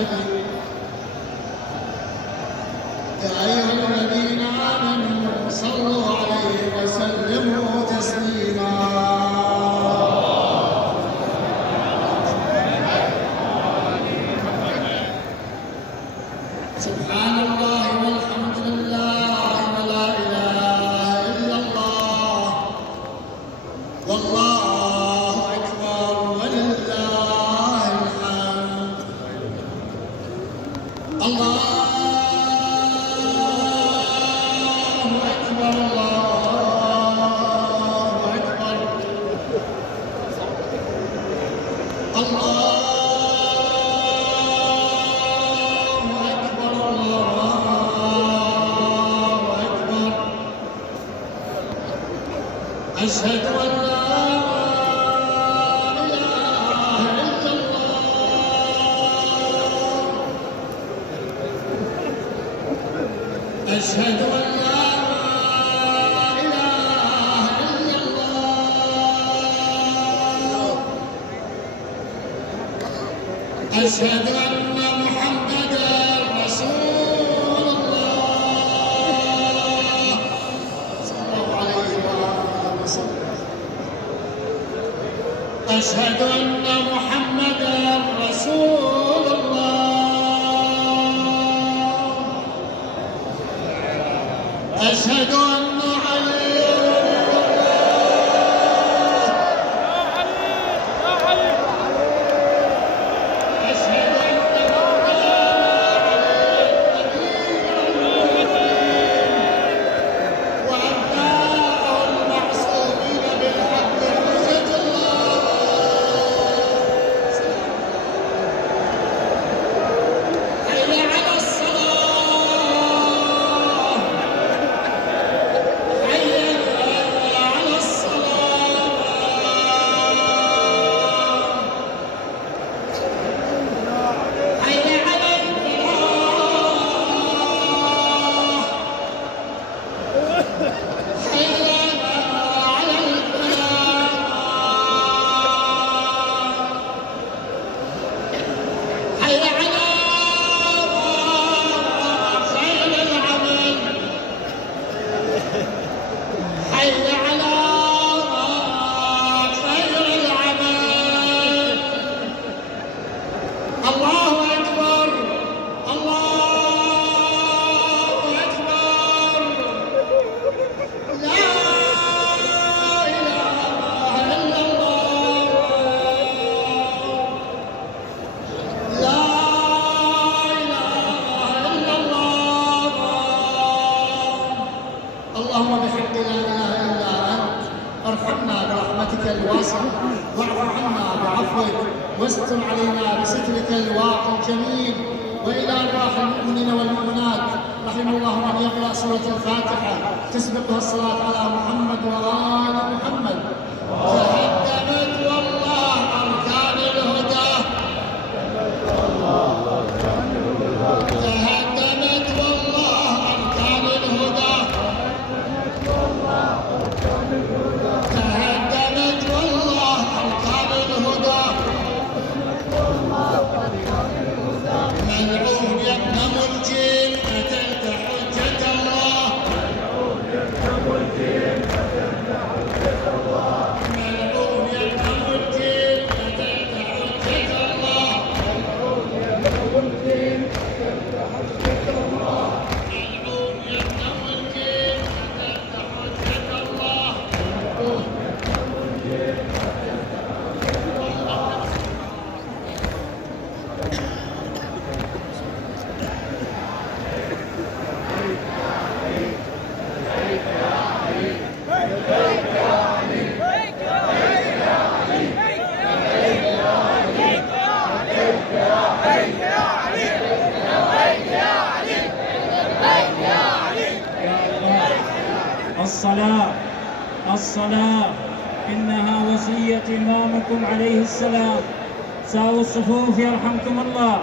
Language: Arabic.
النبي يا أيها الذين آمنوا صلوا عليه وسلموا تسليما. سبحان الله والحمد لله ولا إله إلا الله والله أكبر ولله الحمد. الله أكبر الله أكبر. الله أشهد أن لا إله إلا الله. أشهد أن لا إله إلا الله. أشهد أن محمدًا رسول الله صلى الله عليه وآله وسلم. أشهد أن محمدًا رسول الله. أشهد أن عليا اللهم بحق لا إله إلا أنت ارحمنا برحمتك الواسعة واعف عنا بعفوك واستر علينا بسترك الواقي الجميل. وإلى أرواح المؤمنين والمؤمنات رحم الله من يقرأ سورة الفاتحة تسبقها الصلاة على محمد وآل محمد. تهدمت والله أركان الهدى. تهدمت والله أركان الهدى. تهدمت والله أركان الهدى. ملعون يا ابن ملجم قتلت حجة الله. ملعون يا ابن ملجم قتلت حجة الله. ملعون يا ابن ملجم قتلت حجة الله. ملعون يا ابن ملجم قتلت حجة الله. ملعون يا ابن ملجم قتلت حجة الله. الصلاة إنها وصية إمامكم عليه السلام. ساووا الصفوف يرحمكم الله.